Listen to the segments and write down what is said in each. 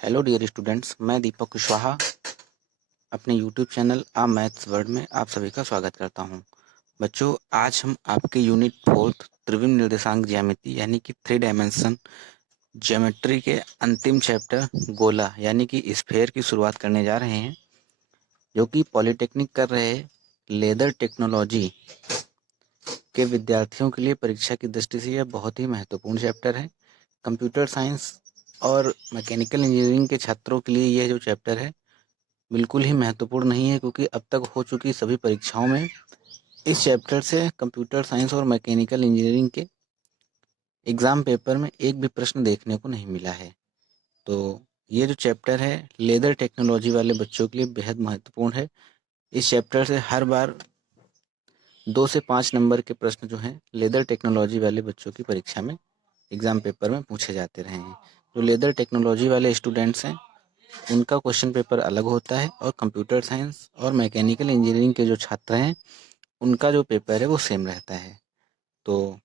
Hello dear students, मैं दीपक कुशवाहा अपने YouTube channel आ maths word में आप सभी का स्वागत करता हूं। बच्चों, आज हम आपके यूनिट 4 त्रिविम निर्देशांक ज्यामिति यानी कि 3 डायमेंशन ज्योमेट्री के अंतिम चैप्टर गोला यानी कि स्फेयर की शुरुआत करने जा रहे हैं, जो कि पॉलिटेक्निक कर रहे लेदर टेक्नोलॉजी के विद्यार्थियों के लिए परीक्षा की दृष्टि से यह बहुत ही महत्वपूर्ण चैप्टर है। कंप्यूटर साइंस और मैकेनिकल इंजीनियरिंग के छात्रों के लिए यह जो चैप्टर है बिल्कुल ही महत्वपूर्ण नहीं है, क्योंकि अब तक हो चुकी सभी परीक्षाओं में इस चैप्टर से कंप्यूटर साइंस और मैकेनिकल इंजीनियरिंग के एग्ज़ाम पेपर में एक भी प्रश्न देखने को नहीं मिला है। तो ये जो चैप्टर है लेदर टेक्नोलॉजी वाले बच्चों के लिए बेहद महत्वपूर्ण है। इस चैप्टर से हर बार 2 से 5 नंबर के प्रश्न जो हैं लेदर टेक्नोलॉजी वाले बच्चों की परीक्षा में एग्ज़ाम पेपर में पूछे जाते रहे हैं। जो लेदर टेक्नोलॉजी वाले स्टूडेंट्स हैं उनका क्वेश्चन पेपर अलग होता है, और कंप्यूटर साइंस और मैकेनिकल इंजीनियरिंग के जो छात्र हैं उनका जो पेपर है वो सेम रहता है। तो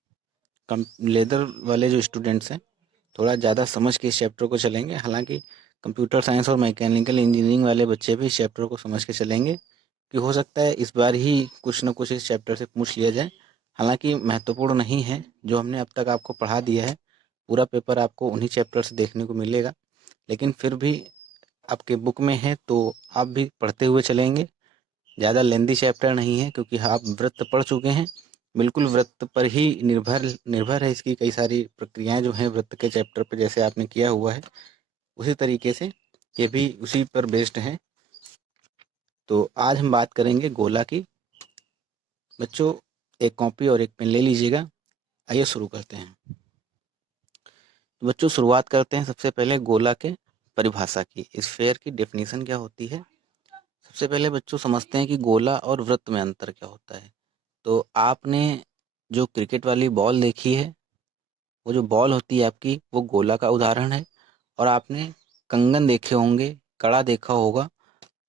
लेदर वाले जो स्टूडेंट्स हैं थोड़ा ज़्यादा समझ के इस चैप्टर को चलेंगे। हालांकि कंप्यूटर साइंस और मैकेनिकल इंजीनियरिंग वाले बच्चे भी इस चैप्टर को समझ के चलेंगे, कि हो सकता है इस बार ही कुछ ना कुछ इस चैप्टर से पूछ लिया जाए। हालांकि महत्वपूर्ण नहीं है, जो हमने अब तक आपको पढ़ा दिया है पूरा पेपर आपको उन्हीं चैप्टर से देखने को मिलेगा, लेकिन फिर भी आपके बुक में है तो आप भी पढ़ते हुए चलेंगे। ज़्यादा लेंदी चैप्टर नहीं है, क्योंकि आप वृत्त पढ़ चुके हैं। बिल्कुल वृत्त पर ही निर्भर है इसकी कई सारी प्रक्रियाएं जो हैं वृत्त के चैप्टर पर, जैसे आपने किया हुआ है उसी तरीके से ये भी उसी पर बेस्ड है। तो आज हम बात करेंगे गोला की। बच्चों, एक कॉपी और एक पेन ले लीजिएगा। आइए शुरू करते हैं। तो बच्चों, शुरुआत करते हैं सबसे पहले गोला के परिभाषा की। स्फेयर की डेफिनेशन क्या होती है। सबसे पहले बच्चों समझते हैं कि गोला और वृत्त में अंतर क्या होता है। तो आपने जो क्रिकेट वाली बॉल देखी है, वो जो बॉल होती है आपकी वो गोला का उदाहरण है। और आपने कंगन देखे होंगे, कड़ा देखा होगा,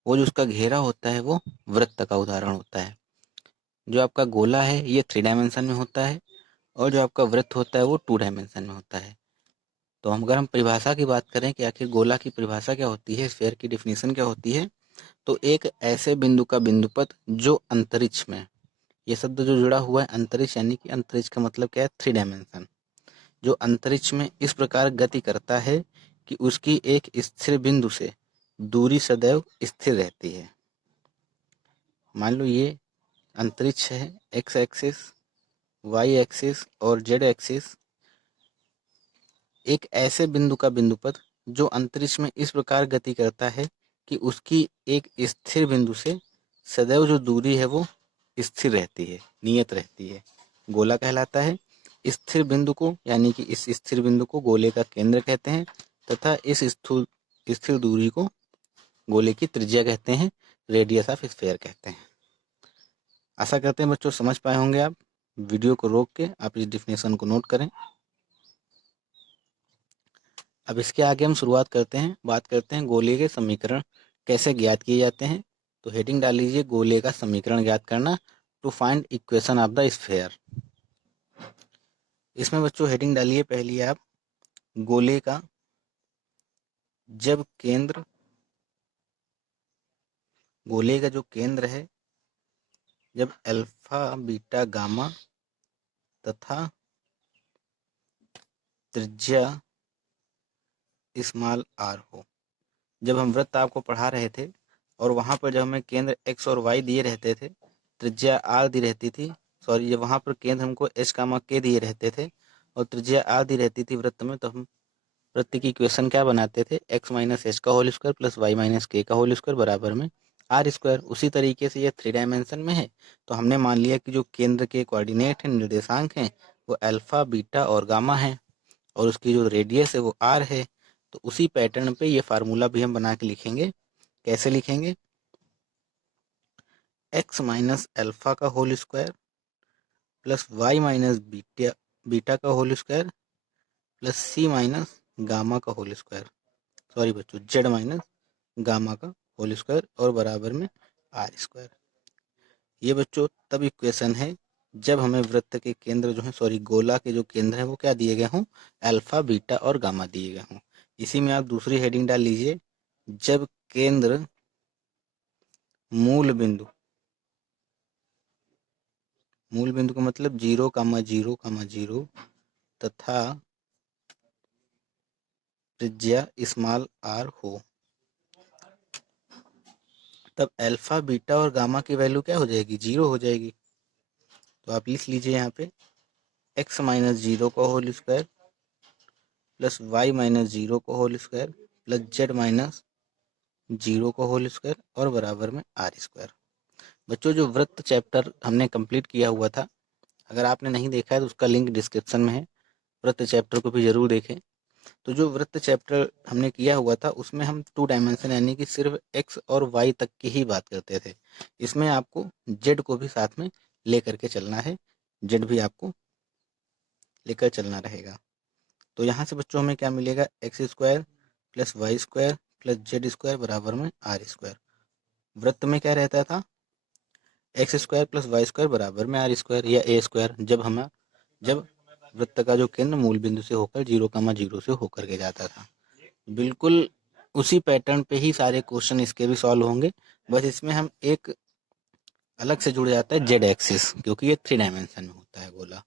वो जो उसका घेरा होता है वो वृत्त का उदाहरण होता है। जो आपका गोला है ये 3 डायमेंशन में होता है, और जो आपका वृत्त होता है वो 2 डायमेंशन में होता है। तो अगर हम परिभाषा की बात करें कि आखिर गोला की परिभाषा क्या होती है, स्फेयर की डेफिनेशन क्या होती है, तो एक ऐसे बिंदु का बिंदुपथ जो अंतरिक्ष में, ये शब्द जो जुड़ा हुआ है अंतरिक्ष, यानी कि अंतरिक्ष का मतलब क्या है 3 डायमेंशन, जो अंतरिक्ष में इस प्रकार गति करता है कि उसकी एक स्थिर बिंदु से दूरी सदैव स्थिर रहती है। मान लो ये अंतरिक्ष है, एक्स एक्सिस, वाई एक्सिस और जेड एक्सिस। एक ऐसे बिंदु का बिंदुपथ जो अंतरिक्ष में इस प्रकार गति करता है कि उसकी एक स्थिर बिंदु से सदैव जो दूरी है वो स्थिर रहती है, नियत रहती है, गोला कहलाता है। स्थिर बिंदु को, यानी कि इस स्थिर बिंदु को गोले का केंद्र कहते हैं, तथा इस स्थिर दूरी को गोले की त्रिज्या कहते हैं, रेडियस ऑफ स्फेयर कहते हैं। आशा करते हैं बच्चों समझ पाए होंगे आप। वीडियो को रोक के आप इस डिफिनेशन को नोट करें। अब इसके आगे हम शुरुआत करते हैं, बात करते हैं गोले के समीकरण कैसे ज्ञात किए जाते हैं। तो हेडिंग डाल लीजिए गोले का समीकरण ज्ञात करना, to find equation of the sphere. इसमें बच्चों हेडिंग डालिए पहली आप, गोले का जब केंद्र, गोले का जो केंद्र है जब अल्फा बीटा गामा तथा त्रिज्या स्मॉल आर हो। जब हम वृत्त आपको पढ़ा रहे थे और वहाँ पर जब हमें केंद्र एक्स और वाई दिए रहते थे, त्रिज्या आर दी रहती थी, सॉरी जब वहाँ पर केंद्र हमको एच कामा के दिए रहते थे और त्रिज्या आर दी रहती थी वृत्त में, तो हम वृत्त की इक्वेशन क्या बनाते थे, एक्स माइनस एच का whole square plus y minus k का होल स्क्वायर बराबर में आर स्क्वायर। उसी तरीके से ये 3 डायमेंशन में है, तो हमने मान लिया कि जो केंद्र के कोऑर्डिनेट हैं, निर्देशांक हैं, वो अल्फा बीटा और गामा है, और उसकी जो रेडियस है वो आर है। तो उसी पैटर्न पे ये फार्मूला भी हम बना के लिखेंगे। कैसे लिखेंगे, एक्स माइनस अल्फा का whole square plus y minus beta का whole square plus c minus gamma का होल स्क्वायर, सॉरी बच्चों जेड माइनस गामा का होल स्क्वायर और बराबर में आर स्क्वायर। ये बच्चों तब इक्वेशन है जब हमें वृत्त के केंद्र जो है, सॉरी गोला के जो केंद्र है वो क्या दिए गए हों, अल्फा बीटा और गामा दिए गए हों। इसी में आप दूसरी हेडिंग डाल लीजिए, जब केंद्र मूल बिंदु का मतलब 0,0,0 तथा त्रिज्या स्मॉल r हो, तब अल्फा बीटा और गामा की वैल्यू क्या हो जाएगी, 0 हो जाएगी। तो आप लिख लीजिए यहाँ पे x माइनस 0 का whole square plus y minus 0 का whole square plus z minus 0 का होल स्क्वायर और बराबर में r स्क्वायर। बच्चों, जो वृत्त चैप्टर हमने कंप्लीट किया हुआ था, अगर आपने नहीं देखा है तो उसका लिंक डिस्क्रिप्शन में है, वृत्त चैप्टर को भी जरूर देखें। तो जो वृत्त चैप्टर हमने किया हुआ था उसमें हम 2 डायमेंशन यानी कि सिर्फ x और y तक की ही बात करते थे। इसमें आपको z को भी साथ में लेकर के चलना है, z भी आपको लेकर चलना रहेगा। तो यहाँ से बच्चों हमें क्या मिलेगा, x square plus y square plus z square बराबर में आर स्क्वायर। वृत्त में क्या रहता था, x square plus y square बराबर में आर स्क्वायर या ए स्क्वायर, जब वृत्त का जो केंद्र मूल बिंदु से होकर 0,0 से होकर के जाता था। बिल्कुल उसी पैटर्न पे ही सारे क्वेश्चन इसके भी सॉल्व होंगे, बस इसमें हम एक अलग से जुड़ जाता है जेड एक्सिस, क्योंकि ये 3 डायमेंशन में होता है गोला।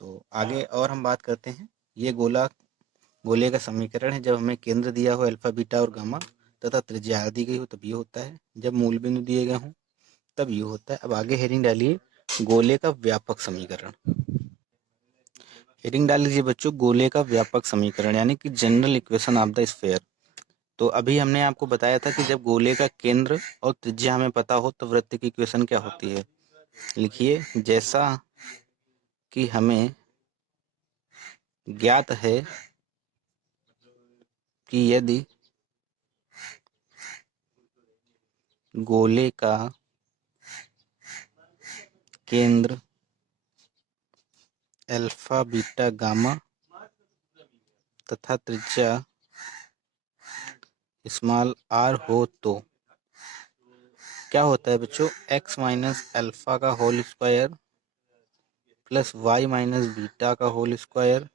तो आगे और हम बात करते हैं, ये गोले का समीकरण है, जब हमें केंद्र दिया हो अल्फा बीटा और गामा तथा त्रिज्या आर दी गई हो तब ये होता है, जब मूल बिंदु दिए गए हों तब ये होता है। अब आगे हेडिंग डालिए, गोले का व्यापक समीकरण। हेडिंग डाल लीजिए बच्चों, गोले का व्यापक समीकरण यानी कि general equation of the sphere. तो अभी हमने आपको बताया था कि जब गोले का केंद्र और त्रिज्या हमें पता हो तो वृत्त की इक्वेशन क्या होती है। लिखिए, जैसा कि हमें ज्ञात है कि यदि गोले का केंद्र अल्फा बीटा गामा तथा त्रिज्या स्मॉल r हो तो क्या होता है बच्चों, x माइनस अल्फा का whole square plus y minus beta का whole square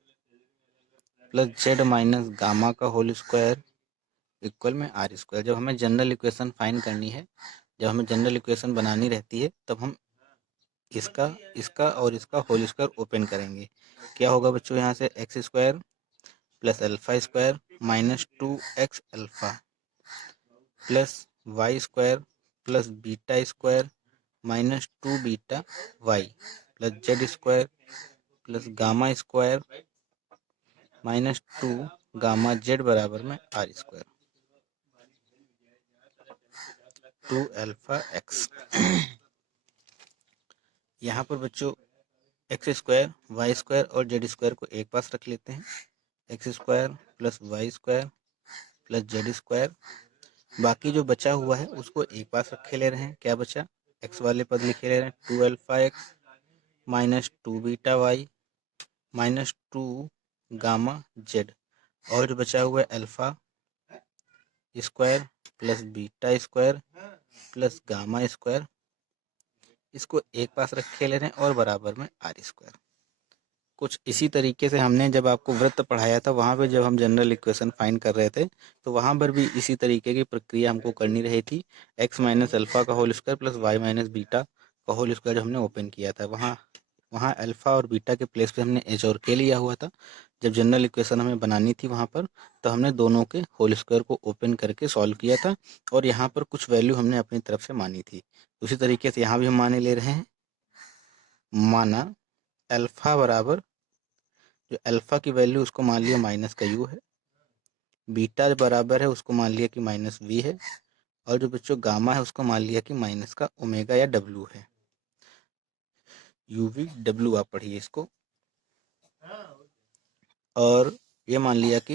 plus z minus gamma का होल स्क्वायर इक्वल में r स्क्वायर। जब हमें जनरल इक्वेशन फाइंड करनी है, जब हमें जनरल इक्वेशन बनानी रहती है, तब हम इसका और इसका होल स्क्वायर ओपन करेंगे। क्या होगा बच्चों, यहाँ से x square plus alpha square minus 2x alpha plus y square plus beta square minus 2 beta y plus z square plus gamma square minus 2 gamma z बराबर में आर स्क्वायर 2 अल्फा एक्स। यहाँ पर बच्चों एक्स स्क्वायर वाई स्क्वायर और z square को एक पास रख लेते हैं, x square plus y square plus z square. बाकी जो बचा हुआ है उसको एक पास रखे ले रहे हैं। क्या बचा, एक्स वाले पद लिखे ले रहे हैं 2 alpha x minus 2 beta y minus 2 gamma z, और जो बचा हुआ है alpha square plus beta square plus gamma square, इसको एक पास रखे ले रहे हैं और बराबर में आर स्क्वायर। कुछ इसी तरीके से हमने जब आपको वृत्त पढ़ाया था वहाँ पे जब हम जनरल इक्वेशन फाइंड कर रहे थे तो वहाँ पर भी इसी तरीके की प्रक्रिया हमको करनी रही थी। एक्स माइनस अल्फा का whole square plus y minus beta का होल स्क्वायर जो हमने ओपन किया था, वहाँ वहाँ अल्फा और बीटा के प्लेस पे हमने एच और के लिया हुआ था। जब जनरल इक्वेशन हमें बनानी थी वहाँ पर, तो हमने दोनों के होल स्क्वायर को ओपन करके सॉल्व किया था और यहाँ पर कुछ वैल्यू हमने अपनी तरफ से मानी थी। उसी तरीके से यहाँ भी हम माने ले रहे हैं। माना अल्फा बराबर, जो अल्फा की वैल्यू उसको मान लिया माइनस का यू है, बीटा जो बराबर है उसको मान लिया कि माइनस वी है, और जो बच्चों गामा है उसको मान लिया कि माइनस का ओमेगा या डब्ल्यू है। यूवी डब्ल्यू आप पढ़िए इसको। और ये मान लिया कि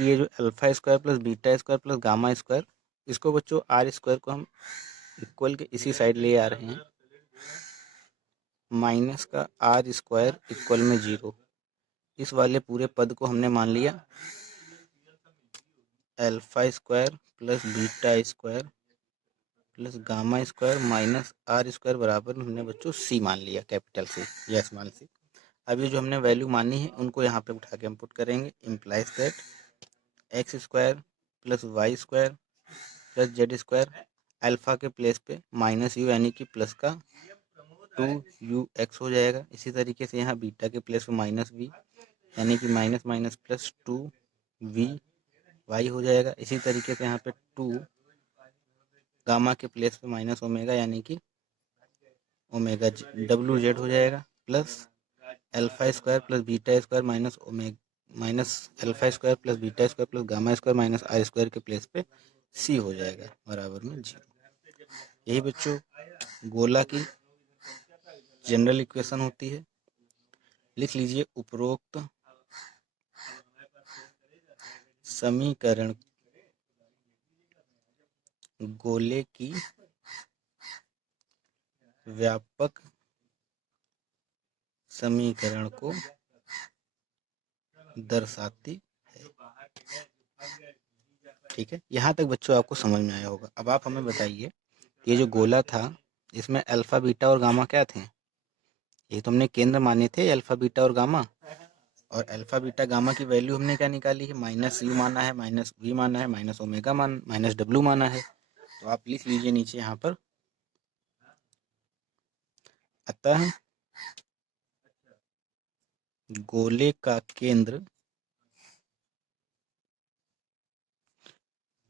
ये जो alpha square plus beta square plus gamma square, इसको बच्चों आर स्क्वायर को हम इक्वल के इसी साइड ले आ रहे हैं, माइनस का आर स्क्वायर इक्वल में 0। इस वाले पूरे पद को हमने मान लिया alpha square plus beta square plus gamma square minus r square बराबर हमने बच्चों सी मान लिया, कैपिटल सी या स्मॉल सी। अब ये जो हमने वैल्यू मानी है उनको यहाँ पे उठा के हम पुट करेंगे। Implies that x square plus y square plus z square, alpha के प्लेस पे माइनस यू यानी कि प्लस का 2ux हो जाएगा। इसी तरीके से यहाँ बीटा के प्लेस पे माइनस वी यानी कि माइनस माइनस प्लस 2vy हो जाएगा। इसी तरीके से यहाँ पे 2 गामा के प्लेस पे माइनस ओमेगा यानी कि ओमेगा डब्ल्यू जेड हो जाएगा, plus alpha square plus beta square minus omega minus alpha square plus beta square plus gamma square minus r square के प्लेस पे सी हो जाएगा बराबर में 0। यही बच्चों गोला की जनरल इक्वेशन होती है। लिख लीजिए उपरोक्त समीकरण गोले की व्यापक समीकरण को दर्शाती है। ठीक है, यहाँ तक बच्चों आपको समझ में आया होगा। अब आप हमें बताइए ये जो गोला था इसमें अल्फा बीटा और गामा क्या थे? ये तो हमने केंद्र माने थे अल्फा बीटा और गामा, और अल्फा बीटा गामा की वैल्यू हमने क्या निकाली है? माइनस यू माना है, माइनस वी माना है, माइनस ओमेगा माइनस डब्ल्यू माना है। तो आप लिख लीजिए नीचे यहाँ पर, अतः गोले का केंद्र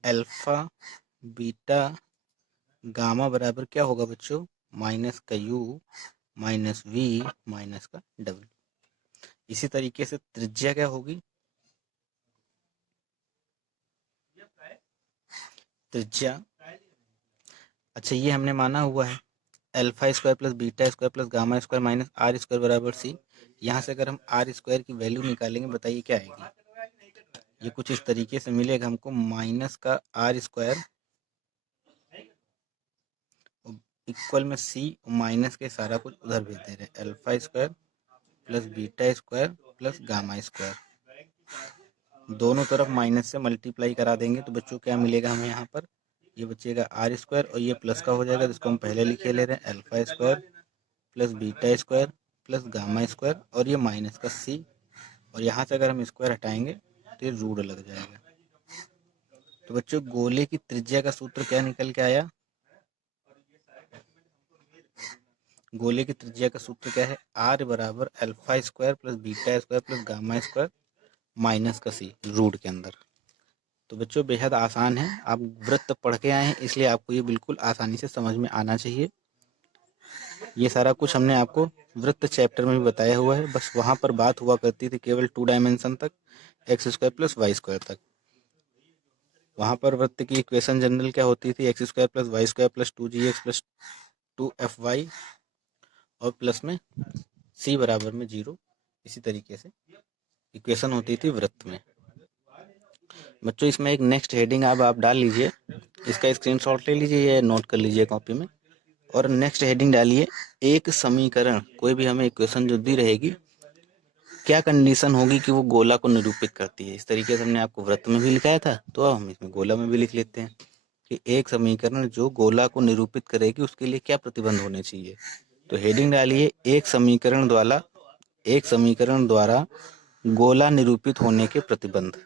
अल्फा बीटा गामा बराबर क्या होगा बच्चों? माइनस का यू माइनस वी माइनस का डब्ल्यू। इसी तरीके से त्रिज्या क्या होगी? त्रिज्या, अच्छा ये हमने माना हुआ है alpha square plus beta square plus gamma square minus r square बराबर सी। यहाँ से अगर हम आर स्क्वायर की वैल्यू निकालेंगे बताइए क्या आएगी? ये कुछ इस तरीके से मिलेगा हमको, माइनस का आर स्क्वायर इक्वल में सी माइनस के सारा कुछ उधर भेज दे रहे हैं, alpha square plus beta square plus gamma square, दोनों तरफ माइनस से मल्टीप्लाई करा देंगे तो बच्चों क्या मिलेगा हमें यहाँ पर? ये बचेगा आर स्क्वायर और ये प्लस का हो जाएगा जिसको हम पहले लिखे ले रहे हैं alpha square plus beta square plus gamma square और ये माइनस का सी, और यहाँ से अगर हम स्क्वायर हटाएंगे तो ये रूट लग जाएगा। तो बच्चों गोले की त्रिज्या का सूत्र क्या निकल के आया? गोले की त्रिज्या का सूत्र क्या है? आर बराबर alpha square plus beta square plus gamma square minus का सी रूट के अंदर। तो बच्चों बेहद आसान है, आप वृत्त पढ़ के आए हैं इसलिए आपको ये बिल्कुल आसानी से समझ में आना चाहिए। ये सारा कुछ हमने आपको वृत्त चैप्टर में भी बताया हुआ है, बस वहाँ पर बात हुआ करती थी केवल 2 डायमेंशन तक, x square plus y square तक। वहाँ पर वृत्त की इक्वेशन जनरल क्या होती थी? X square plus y square plus 2gx plus 2fy और प्लस में सी बराबर में 0। इसी तरीके से इक्वेशन होती थी वृत्त में। बच्चों इसमें एक नेक्स्ट हेडिंग अब आप डाल लीजिए, इसका स्क्रीनशॉट ले लीजिए या नोट कर लीजिए कॉपी में, और नेक्स्ट हेडिंग डालिए एक समीकरण, कोई भी हमें इक्वेशन जो दी रहेगी क्या कंडीशन होगी कि वो गोला को निरूपित करती है। इस तरीके से हमने आपको वृत्त में भी लिखाया था तो अब हम इसमें गोला में भी लिख लेते हैं कि एक समीकरण जो गोला को निरूपित करेगी उसके लिए क्या प्रतिबंध होने चाहिए। तो हेडिंग डालिए एक समीकरण द्वारा गोला निरूपित होने के प्रतिबंध।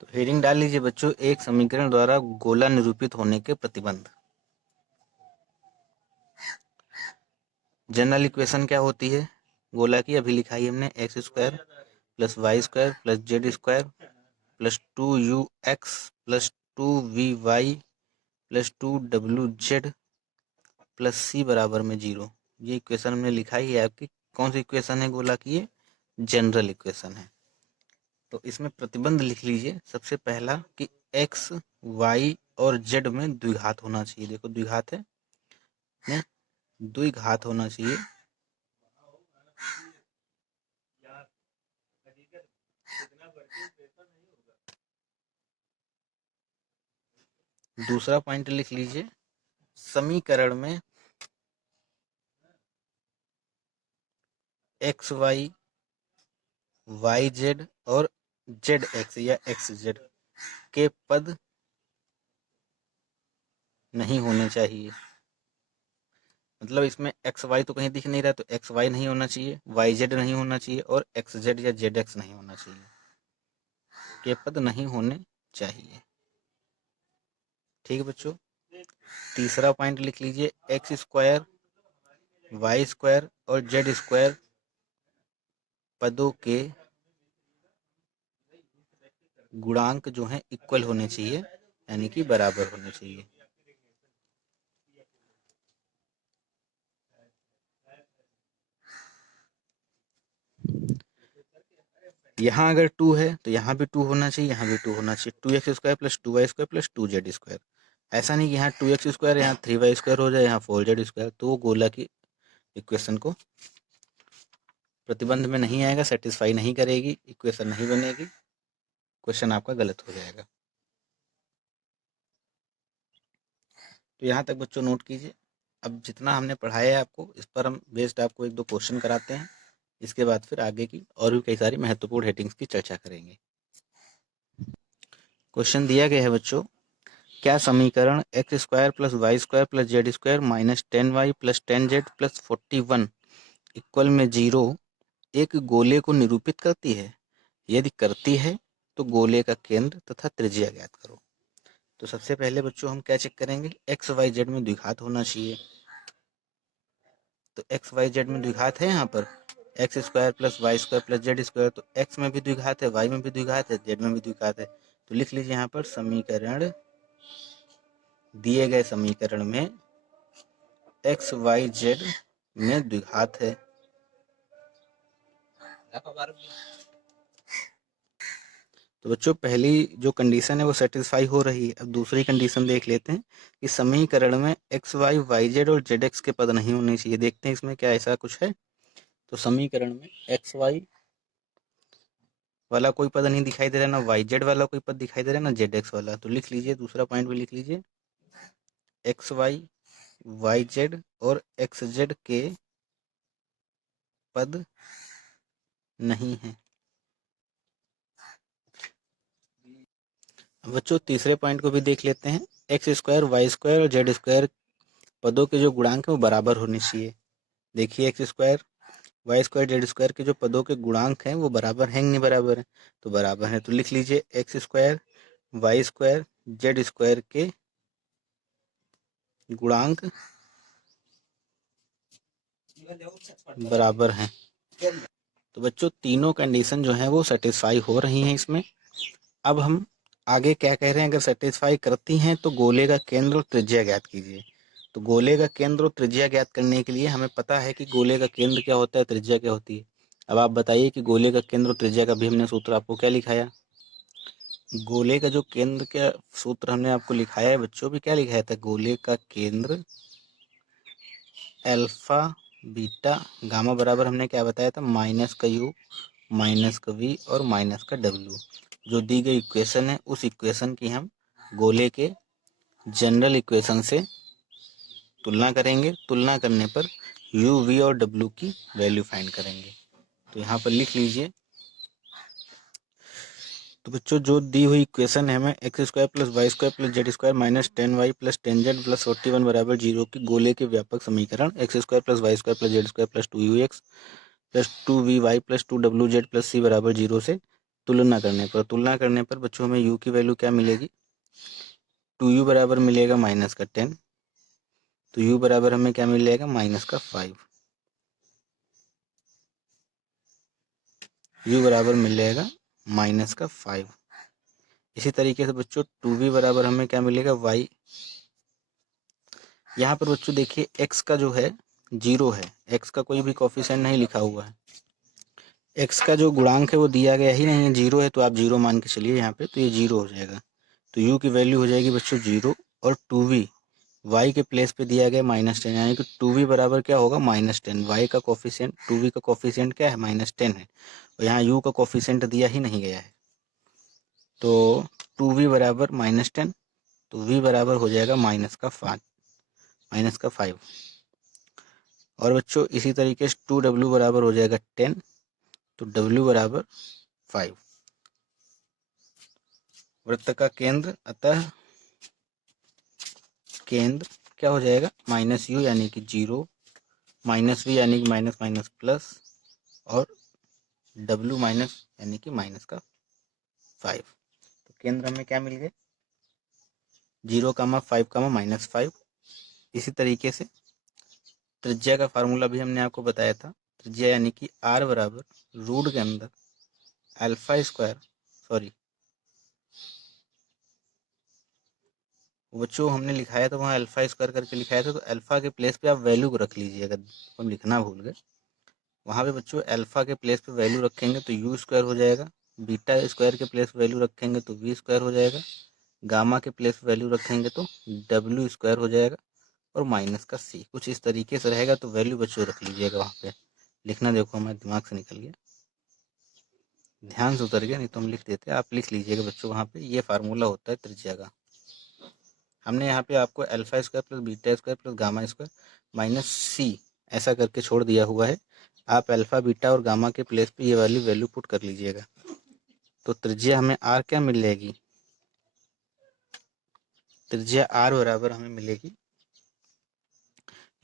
तो हेडिंग डाल लीजिए बच्चों, एक समीकरण द्वारा गोला निरूपित होने के प्रतिबंध। जनरल इक्वेशन क्या होती है गोला की? अभी लिखाई हमने, x square plus y square plus z square plus 2ux plus 2vy plus 2wz plus c बराबर में 0। ये इक्वेशन हमने लिखाई है आपकी। कौन सी इक्वेशन है गोला की? ये जनरल इक्वेशन है। तो इसमें प्रतिबंध लिख लीजिए सबसे पहला कि एक्स वाई और जेड में द्विघात होना चाहिए। देखो द्विघात है, द्विघात होना चाहिए। दूसरा पॉइंट लिख लीजिए, समीकरण में एक्स वाई वाई जेड और जेड एक्स या एक्स जेड के पद नहीं होने चाहिए। मतलब इसमें एक्स वाई तो कहीं दिख नहीं रहा, तो एक्स वाई नहीं होना चाहिए, वाई जेड नहीं होना चाहिए और एक्स जेड या जेड एक्स नहीं होना चाहिए, के पद नहीं होने चाहिए। ठीक है बच्चों, तीसरा पॉइंट लिख लीजिए, एक्स स्क्वायर वाई स्क्वायर और जेड स्क्वायर पदों के गुणांक जो हैं इक्वल होने चाहिए, यानी कि बराबर होने चाहिए। यहाँ अगर 2 है तो यहाँ भी 2 होना चाहिए, यहाँ भी 2 होना चाहिए। 2x² plus 2y² plus 2z²। ऐसा नहीं कि यहाँ 2x², यहाँ 3y² हो जाए, यहाँ 4z², तो वो गोला की इक्वेशन को प्रतिबंध में नहीं आएगा, सेटिस्फाई नहीं करेगी, इक्वेशन नहीं बनेगी, क्वेश्चन आपका गलत हो जाएगा। तो यहाँ तक बच्चों नोट कीजिए। अब जितना हमने पढ़ाया है आपको, इस पर हम बेस्ड आपको 1-2 क्वेश्चन कराते हैं। इसके बाद फिर आगे की और भी कई सारी महत्वपूर्ण हेडिंग्स की चर्चा करेंगे। क्वेश्चन दिया गया है बच्चों, क्या समीकरण x² plus y² plus z² minus 10y plus 10z plus 41 equal में 0 एक गोले को निरूपित करती है? यदि करती है तो गोले का केंद्र तथा त्रिज्या ज्ञात करो। तो सबसे पहले बच्चों हम क्या चेक करेंगे, एक्स वाई जेड में द्विघात होना चाहिए। तो एक्स वाई जेड में द्विघात है, यहाँ पर x² plus y² plus z², तो x में भी द्विघात है, y में भी द्विघात है, z में भी द्विघात है। तो लिख लीजिए यहाँ पर समीकरण, दिए गए समीकरण में एक्स वाई जेड में द्विघात है। तो बच्चों पहली जो कंडीशन है वो सेटिस्फाई हो रही है। अब दूसरी कंडीशन देख लेते हैं कि समीकरण में एक्स वाई वाई जेड और जेड एक्स के पद नहीं होने चाहिए। देखते हैं इसमें क्या ऐसा कुछ है। तो समीकरण में एक्स वाई वाला कोई पद नहीं दिखाई दे रहा है, ना वाई जेड वाला कोई पद दिखाई दे रहा है, ना जेड एक्स वाला। तो लिख लीजिए, दूसरा पॉइंट भी लिख लीजिए, एक्स वाई वाई जेड और एक्स जेड के पद नहीं है। बच्चों तीसरे पॉइंट को भी देख लेते हैं, x² y² और z² पदों के जो गुणांक है वो बराबर होने चाहिए। देखिए x² y² z² के जो पदों के गुणांक हैं वो बराबर हैं नहीं बराबर है? तो बराबर है, तो लिख लीजिए x² y² z² के गुणांक बराबर हैं। तो बच्चों तीनों कंडीशन जो है वो सेटिस्फाई हो रही हैं इसमें। अब हम आगे क्या कह रहे हैं, अगर सेटिस्फाई करती हैं तो गोले का केंद्र और त्रिज्या ज्ञात कीजिए। तो गोले का केंद्र और त्रिज्या ज्ञात करने के लिए हमें पता है कि गोले का केंद्र क्या होता है, त्रिज्या क्या होती है। अब आप बताइए कि गोले का केंद्र और त्रिज्या का भी हमने सूत्र आपको क्या लिखाया। गोले का जो केंद्र का सूत्र हमने आपको लिखाया है बच्चों, भी क्या लिखाया था, गोले का केंद्र अल्फा बीटा गामा बराबर हमने क्या बताया था, माइनस का यू माइनस का वी और माइनस का डब्ल्यू। जो दी गई इक्वेशन है उस इक्वेशन की हम गोले के जनरल इक्वेशन से तुलना करेंगे। तुलना करने पर यू वी और डब्ल्यू की वैल्यू फाइंड करेंगे। तो यहाँ पर लिख लीजिए। तो बच्चों जो दी हुई इक्वेशन है हमें x² plus y² plus z² minus 10y plus 10z plus 41 बराबर 0 की गोले के व्यापक समीकरण x² plus y² plus z² plus 2ux plus 2vy plus 2wz plus c बराबर 0 से तुलना करने पर बच्चों हमें u की वैल्यू क्या मिलेगी, 2u बराबर मिलेगा माइनस का 10, तो u बराबर हमें क्या मिल जाएगा, माइनस का 5। u बराबर मिल जाएगा माइनस का 5। इसी तरीके से बच्चों 2v बराबर हमें क्या मिलेगा, y। यहाँ पर बच्चों देखिए x का जो है 0 है, x का कोई भी कोफिशिएंट नहीं लिखा हुआ है। x का जो गुणांक है वो दिया गया ही नहीं है, 0 है, तो आप 0 मान के चलिए यहाँ पे, तो ये 0 हो जाएगा। तो u की वैल्यू हो जाएगी बच्चों 0 और 2v y के प्लेस पे दिया गया -10, यानी कि 2v बराबर क्या होगा, -10। y का कोफिशिएंट 2v का कोफिशिएंट क्या है, -10 है, और यहाँ u का कोफिशिएंट दिया ही नहीं गया है। तो 2v बराबर -10, तो v बराबर हो जाएगा -5। और बच्चों इसी तरीके से 2w बराबर हो जाएगा 10, तो w बराबर 5। वृत्त का केंद्र, अतः केंद्र क्या हो जाएगा, -u यानी कि 0 माइनस वी यानी कि माइनस माइनस प्लस, और डब्ल्यू माइनस यानी कि माइनस का 5। तो केंद्र हमें क्या मिल गए, 0, 5, -5। इसी तरीके से त्रिज्या का फार्मूला भी हमने आपको बताया था। त्रिज्या यानी कि r बराबर रूट के अंदर अल्फा स्क्वायर, सॉरी बच्चों हमने लिखाया था वहाँ अल्फा स्क्वायर करके लिखाया था, तो अल्फा के प्लेस पे आप वैल्यू को रख लीजिए। अगर हम लिखना भूल गए, वहाँ पे बच्चों अल्फा के प्लेस पे वैल्यू रखेंगे तो यू स्क्वायर हो जाएगा, बीटा स्क्वायर के प्लेस पे वैल्यू रखेंगे तो वी स्क्वायर हो जाएगा, गामा के प्लेस पे वैल्यू रखेंगे तो डब्ल्यू स्क्वायर हो जाएगा, और माइनस का सी। कुछ इस तरीके से रहेगा, तो वैल्यू बच्चों रख लीजिएगा वहाँ पे। लिखना देखो हमारे दिमाग से निकल गया, ध्यान से उतर गया, नहीं तो हम लिख देते। आप लिख लीजिएगा बच्चों वहाँ पे, ये फार्मूला होता है त्रिज्या का। हमने यहाँ पे आपको alpha square plus beta square plus gamma square minus c ऐसा करके छोड़ दिया हुआ है। आप अल्फा बीटा और गामा के प्लेस पे ये वाली वैल्यू पुट कर लीजिएगा। तो त्रिज्या हमें आर क्या मिल जाएगी, त्रिज्या आर बराबर हमें मिलेगी,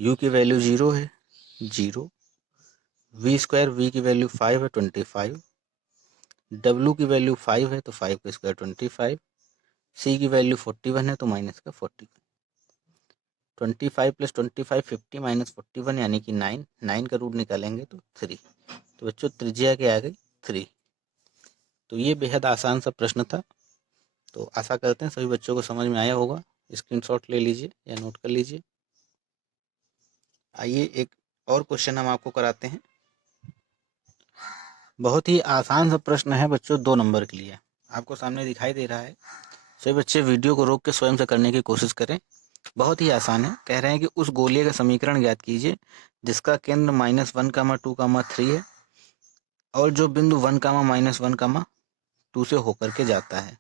यू की वैल्यू 0 है 0, वी स्क्वायर वी की वैल्यू 5 है 25, डब्ल्यू की वैल्यू 5 है तो 5 का स्क्वायर 25, सी की वैल्यू 41 है तो माइनस का 41। 25 प्लस 25 50 माइनस 41 यानी कि 9, 9 का रूट निकालेंगे तो 3। तो बच्चों त्रिज्या क्या आ गई 3। तो ये बेहद आसान सा प्रश्न था। तो आशा करते हैं सभी बच्चों को समझ में आया होगा। स्क्रीनशॉट ले लीजिए या नोट कर लीजिए। आइए एक और क्वेश्चन हम आपको कराते हैं। बहुत ही आसान सा प्रश्न है बच्चों, 2 नंबर के लिए। आपको सामने दिखाई दे रहा है। सभी बच्चे वीडियो को रोक के स्वयं से करने की कोशिश करें। बहुत ही आसान है। कह रहे हैं कि उस गोलीय का समीकरण ज्ञात कीजिए जिसका केंद्र -1, 2, 3 है और जो बिंदु 1, -1, 2 से होकर के जाता है।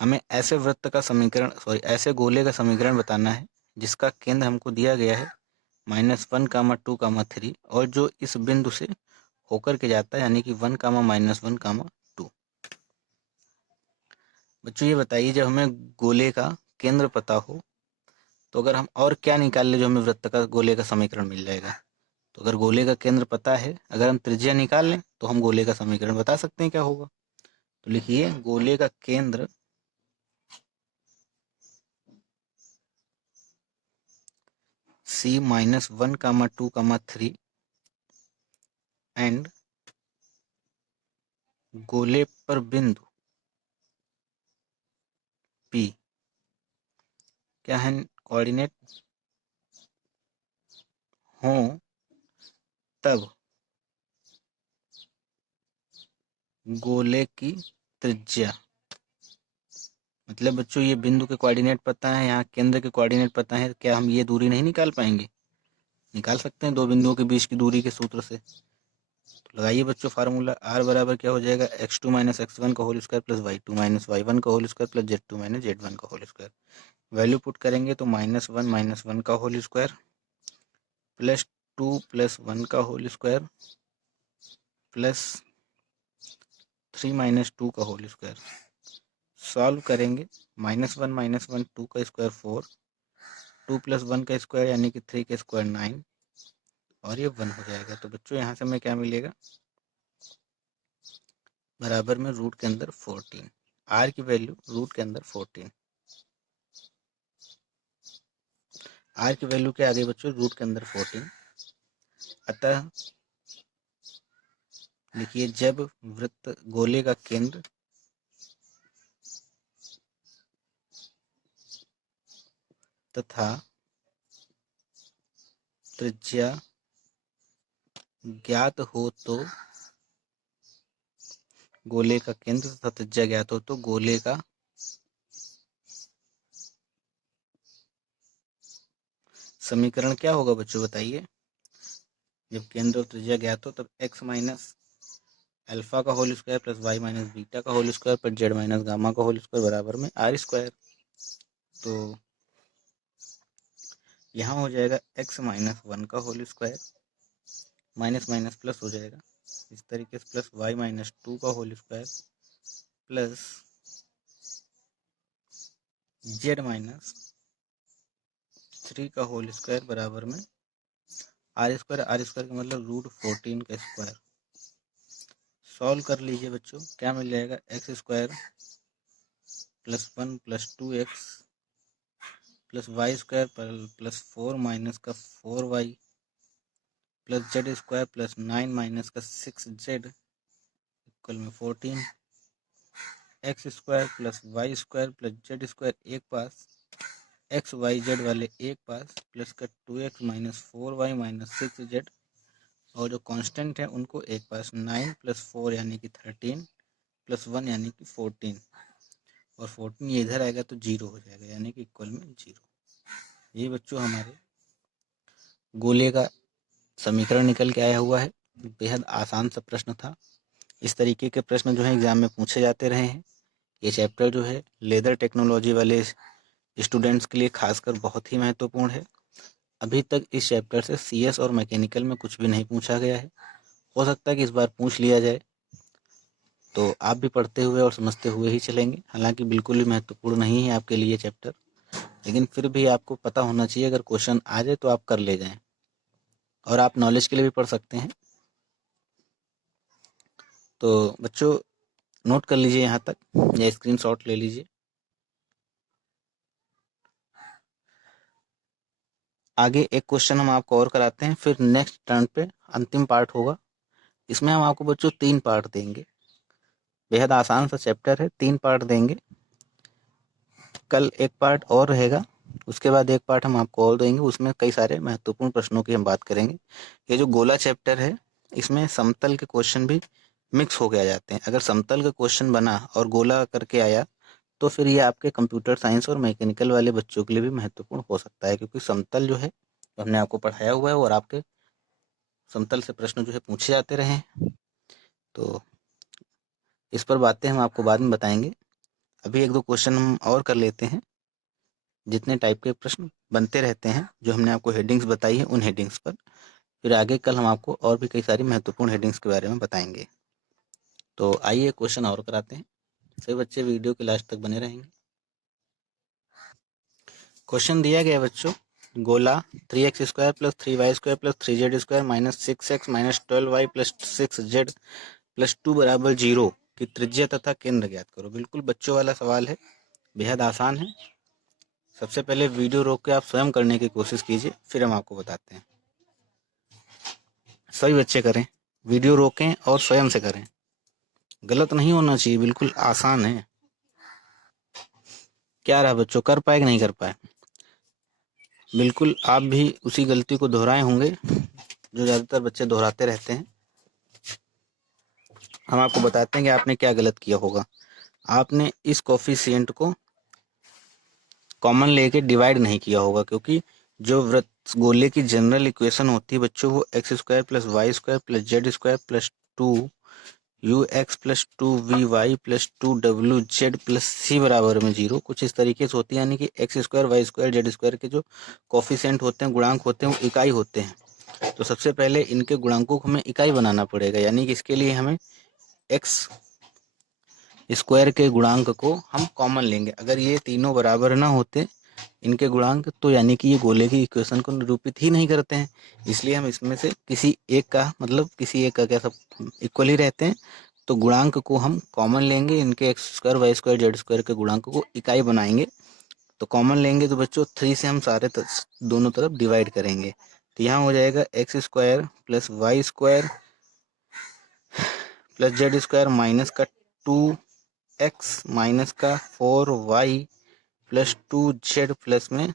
हमें ऐसे वृत्त का समीकरण, सॉरी ऐसे गोले का समीकरण बताना है जिसका केंद्र हमको दिया गया है -1, 2, 3 और जो इस बिंदु से होकर के जाता है यानी कि 1, -1, 2। बच्चों ये बताइए, जब हमें गोले का केंद्र पता हो तो अगर हम और क्या निकाल ले जो हमें वृत्त का गोले का समीकरण मिल जाएगा। तो अगर गोले का केंद्र पता है, अगर हम त्रिज्या निकाल लें तो हम गोले का समीकरण बता सकते हैं क्या होगा। तो लिखिए गोले का केंद्र C -1, 2, 3 एंड गोले पर बिंदु P क्या है, कोऑर्डिनेट हो तब गोले की त्रिज्या, मतलब बच्चों ये बिंदु के कोऑर्डिनेट पता है, यहाँ केंद्र के कोऑर्डिनेट पता है, क्या हम ये दूरी नहीं निकाल पाएंगे। निकाल सकते हैं, दो बिंदुओं के बीच की दूरी के सूत्र से। तो लगाइए बच्चों फार्मूला, r बराबर क्या हो जाएगा, x2 - x1 का whole square plus y2 - y1 का whole square plus z2 - z1 का होल स्क्वायर। वैल्यू पुट करेंगे तो -1 का होल स्क्वायर प्लस 2 + 1 का होल स्क्वायर प्लस 3 - 2 का होल स्क्वायर। सॉल्व करेंगे, -1 - 2 का स्क्वायर 4, 2 + 1 का स्क्वायर यानी कि 3 का स्क्वायर 9 और ये 1 हो जाएगा। तो बच्चों यहाँ से हमें क्या मिलेगा, बराबर में रूट के अंदर 14, r की वैल्यू रूट के अंदर 14, r की वैल्यू क्या आ गई बच्चों, रूट के अंदर 14। अतः लिखिए जब वृत्त गोले का केंद्र तथा त्रिज्या ज्ञात हो तो गोले का केंद्र तथा त्रिज्या ज्ञात हो तो गोले का समीकरण क्या होगा बच्चों बताइए। जब केंद्र और त्रिज्या ज्ञात हो तब x माइनस अल्फा का whole square plus y minus beta का whole square plus z minus gamma का होल स्क्वायर बराबर में r स्क्वायर। तो यहाँ हो जाएगा x - 1 का whole square, minus minus plus हो जाएगा इस तरीके से, प्लस y - 2 का होल स्क्वायर प्लस z - 3 का होल स्क्वायर बराबर में आर स्क्वायर का मतलब √14 का स्क्वायर। सॉल्व कर लीजिए बच्चों, क्या मिल जाएगा, x square +1 + 2x plus y square +4 - का 4y प्लस जेड स्क्वायर +9 - का 6z इक्वल में 14। X square +y square plus z square एक पास, एक्स वाई जेड वाले एक पास, प्लस का 2x - 4y - 6z, और जो कांस्टेंट है उनको एक पास, 9 + 4 यानी कि 13 + 1 यानी कि 14, और 14 ये इधर आएगा तो 0 हो जाएगा, यानी कि इक्वल में 0। ये बच्चों हमारे गोले का समीकरण निकल के आया हुआ है। बेहद आसान सा प्रश्न था। इस तरीके के प्रश्न जो है एग्जाम में पूछे जाते रहे हैं। ये चैप्टर जो है लेदर टेक्नोलॉजी वाले स्टूडेंट्स के लिए खासकर बहुत ही महत्वपूर्ण है। अभी तक इस चैप्टर से सीएस और मैकेनिकल में कुछ भी नहीं पूछा गया है। हो सकता है कि इस बार पूछ लिया जाए, तो आप भी पढ़ते हुए और समझते हुए ही चलेंगे। हालांकि बिल्कुल भी महत्वपूर्ण नहीं है आपके लिए चैप्टर, लेकिन फिर भी आपको पता होना चाहिए, अगर क्वेश्चन आ जाए तो आप कर ले जाएं, और आप नॉलेज के लिए भी पढ़ सकते हैं। तो बच्चों नोट कर लीजिए यहाँ तक, या स्क्रीनशॉट ले लीजिए। आगे एक क्वेश्चन हम आपको और कराते हैं, फिर नेक्स्ट टर्न पे अंतिम पार्ट होगा। इसमें हम आपको बच्चों 3 पार्ट देंगे। बेहद आसान सा चैप्टर है, 3 पार्ट देंगे। कल एक पार्ट और रहेगा, उसके बाद एक पार्ट हम आपको और देंगे। उसमें कई सारे महत्वपूर्ण प्रश्नों की हम बात करेंगे। ये जो गोला चैप्टर है, इसमें समतल के क्वेश्चन भी मिक्स हो के आ जाते हैं। अगर समतल का क्वेश्चन बना और गोला करके आया, तो फिर ये आपके कंप्यूटर साइंस और मैकेनिकल वाले बच्चों के लिए भी महत्वपूर्ण हो सकता है, क्योंकि समतल जो है तो हमने आपको पढ़ाया हुआ है, और आपके समतल से प्रश्न जो है पूछे जाते रहे हैं। तो इस पर बातें हम आपको बाद में बताएंगे। अभी एक दो क्वेश्चन हम और कर लेते हैं। जितने टाइप के प्रश्न बनते रहते हैं, जो हमने आपको हेडिंग्स बताई है, उन हेडिंग्स पर फिर आगे कल हम आपको और भी कई सारी महत्वपूर्ण हेडिंग्स के बारे में बताएंगे। तो आइए क्वेश्चन और कराते हैं। सभी बच्चे वीडियो के लास्ट तक बने रहेंगे। क्वेश्चन दिया गया बच्चों, गोला 3x square plus 3y square plus 3z square minus 6x minus 12y plus 6z plus 2 बराबर 0 की त्रिज्या तथा केंद्र ज्ञात करो। बिल्कुल बच्चों वाला सवाल है, बेहद आसान है। सबसे पहले वीडियो रोक के आप स्वयं करने की कोशिश कीजिए, फिर हम आपको बताते हैं। सभी बच्चे करें, वीडियो रोकें और स्वयं से करें। गलत नहीं होना चाहिए, बिल्कुल आसान है। क्या रहा बच्चों, कर पाए कि नहीं कर पाए? बिल्कुल आप भी उसी गलती को दोहराए होंगे जो ज़्यादातर बच्चे दोहराते रहते हैं। हम आपको बताते हैं कि आपने क्या गलत किया होगा। आपने इस कोफिशिएंट को कॉमन लेके डिवाइड नहीं किया होगा, क्योंकि जो वृत्त गोले की जनरल इक्वेशन होती है बच्चों, वो x square plus y square plus z square plus 2ux plus 2vy plus 2wz plus c बराबर में 0 कुछ इस तरीके से होती है। यानी कि x square y square z square के जो कोफिशिएंट होते हैं, गुणांक होते हैं, वो इकाई होते हैं। तो सबसे पहले इनके गुणांकों को हमें इकाई बनाना पड़ेगा, यानी कि इसके लिए हमें एक्स स्क्वायर के गुणांक को हम कॉमन लेंगे। अगर ये तीनों बराबर ना होते इनके गुणांक, तो यानी कि ये गोले की इक्वेशन को निरूपित ही नहीं करते हैं। इसलिए हम इसमें से किसी एक का, मतलब किसी एक का क्या, सब इक्वल ही रहते हैं, तो गुणांक को हम कॉमन लेंगे। इनके x square y square z square के गुणांक को इकाई बनाएंगे। तो कॉमन लेंगे तो बच्चों 3 से हम सारे दोनों तरफ डिवाइड करेंगे। तो यहाँ हो जाएगा x square plus y square plus z square minus का 2x माइनस का 4y प्लस 2z प्लस में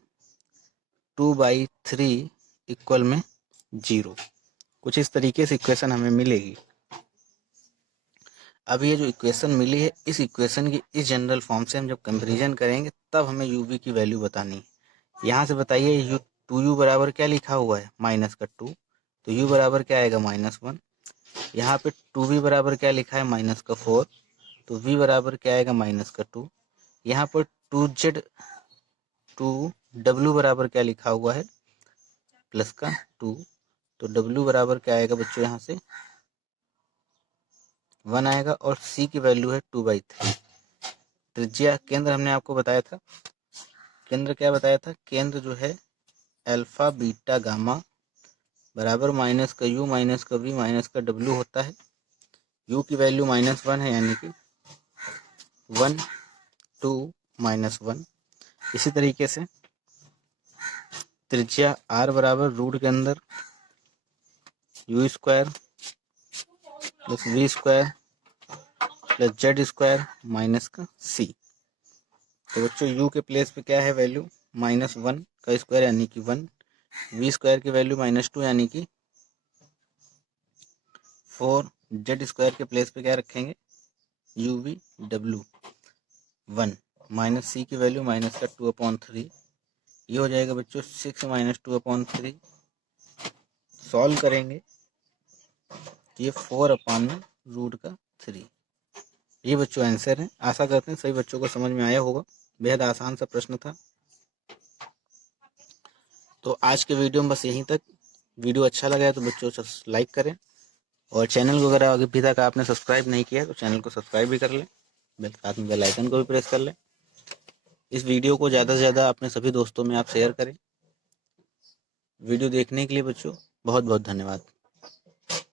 2/3 इक्वल में 0। कुछ इस तरीके से इक्वेशन हमें मिलेगी। अब ये जो इक्वेशन मिली है, इस इक्वेशन की इस जनरल फॉर्म से हम जब कंपेरिजन करेंगे, तब हमें uv की वैल्यू बतानी। यहाँ से बताइए 2u बराबर क्या लिखा हुआ है, -2, तो u बराबर क्या आएगा, -1। यहाँ पे 2v बराबर क्या लिखा है, -4, तो v बराबर क्या आएगा, -2। यहाँ पर 2w बराबर क्या लिखा हुआ है, +2, तो w बराबर क्या आएगा बच्चों, यहाँ से 1 आएगा, और c की वैल्यू है 2/3। त्रिज्या केंद्र हमने आपको बताया था, केंद्र क्या बताया था, केंद्र जो है अल्फा बीटा गामा बराबर माइनस का u माइनस का v माइनस का w होता है। u की वैल्यू -1 है, यानी कि 1 2 -1। इसी तरीके से त्रिज्या r बराबर रूट के अंदर u square plus v square plus z square minus का c। तो बच्चों u के प्लेस पे क्या है वैल्यू, -1 का स्क्वायर यानी कि 1, v स्क्वायर की वैल्यू -2 यानी कि 4, जेड स्क्वायर के प्लेस पे क्या रखेंगे uv 1 माइनस c की वैल्यू माइनस का 2/3। ये हो जाएगा बच्चों 6 - 2/3। सॉल्व करेंगे तो ये 4/√3। ये बच्चों आंसर है। आशा करते हैं सभी बच्चों को समझ में आया होगा। बेहद आसान सा प्रश्न था। तो आज के वीडियो में बस यहीं तक। वीडियो अच्छा लगा है तो बच्चों लाइक करें, और चैनल को अगर अभी तक आपने सब्सक्राइब नहीं किया तो चैनल को सब्सक्राइब भी कर लें, साथ में बेल आइकन को भी प्रेस कर लें। इस वीडियो को ज़्यादा से ज़्यादा अपने सभी दोस्तों में आप शेयर करें। वीडियो देखने के लिए बच्चों बहुत बहुत धन्यवाद।